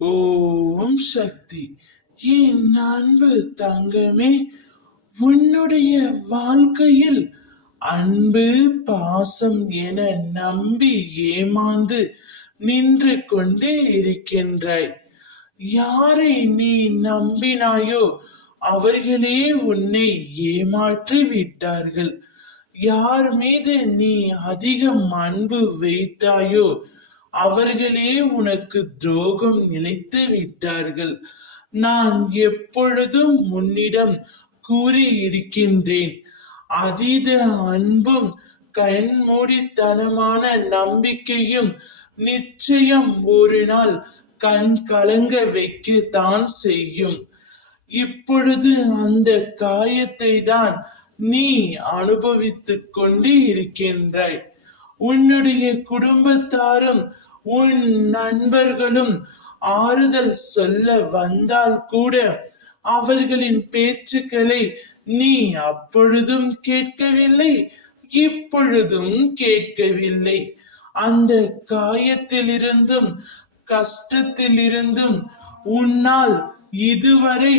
ஓம் சக்தி. என் அன்பு தங்கமே, உன்னுடைய வாழ்க்கையில் அன்பு பாசம் என நம்பி ஏமாந்து நின்று கொண்டே இருக்கின்றாய். யாரை நீ நம்பினாயோ அவர்களே உன்னை ஏமாற்றி விட்டார்கள். யார் மீது நீ அதிகம் அன்பு வைத்தாயோ அவர்களே உனக்கு துரோகம் நினைத்து விட்டார்கள். நான் எப்பொழுதும் உன்னிடம் கூறி இருக்கின்றேன், அதீத அன்பும் கண்மூடித்தனமான நம்பிக்கையும் நிச்சயம் ஒரு நாள் கண் கலங்க வைக்கத்தான் செய்யும். இப்பொழுது அந்த காயத்தை தான் நீ அனுபவித்துக் கொண்டு இருக்கின்றாய். உன்னுடைய குடும்பத்தாரும் உன் நண்பர்களும் ஆறுதல் சொல்ல வந்தால் கூட அவர்களின் பேச்சுக்களை நீ அப்பொழுதும் கேட்கவில்லை, இப்பொழுதும் கேட்கவில்லை. அந்த காயத்திலிருந்தும் கஷ்டத்திலிருந்தும் உன்னால் இதுவரை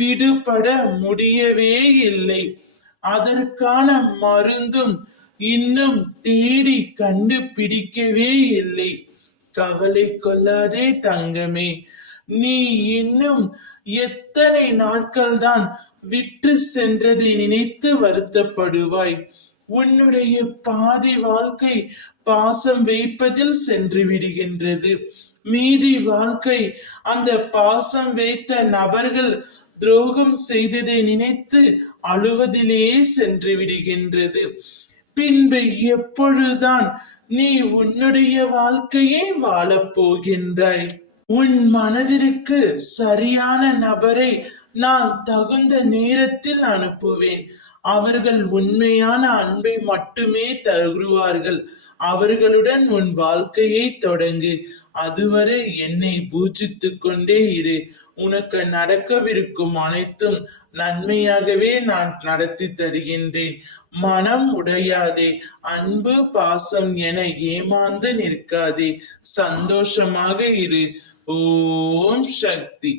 விடுபட முடியவே இல்லை. அதற்கான மருந்தும் இன்னும் தேடி கண்டுபிடிக்கவே இல்லை. கவலை கொள்ளாதே தங்கமே, நீ இன்னும் எத்தனை நாட்கள் தான் விட்டு சென்றதை நினைத்து வருத்தப்படுவாய். உன்னுடைய பாதி வாழ்க்கை பாசம் வைப்பதில் சென்று விடுகின்றது. மீதி வாழ்க்கை அந்த பாசம் வைத்த நபர்கள் துரோகம் செய்ததை நினைத்து அழுவதிலே சென்று விடுகின்றது. பின்பு எப்பொழுதுதான் நீ உன்னுடைய வாழ்க்கையை வாழப் போகின்றாய்? உன் மனதிற்கு சரியான நபரை நான் தகுந்த நேரத்தில் அனுப்புவேன். அவர்கள் உண்மையான அன்பை மட்டுமே தருவார்கள். அவர்களுடன் உன் வாழ்க்கையை தொடங்கு. அதுவரை என்னை பூஜித்துக் கொண்டே இரு. உனக்கு நடக்கவிருக்கும் அனைத்தும் நன்மையாகவே நான் நடத்தி தருகின்றேன். மனம் உடையாதே. அன்பு பாசம் என ஏமாந்து நிற்காதே. சந்தோஷமாக இரு. ஓம் சக்தி.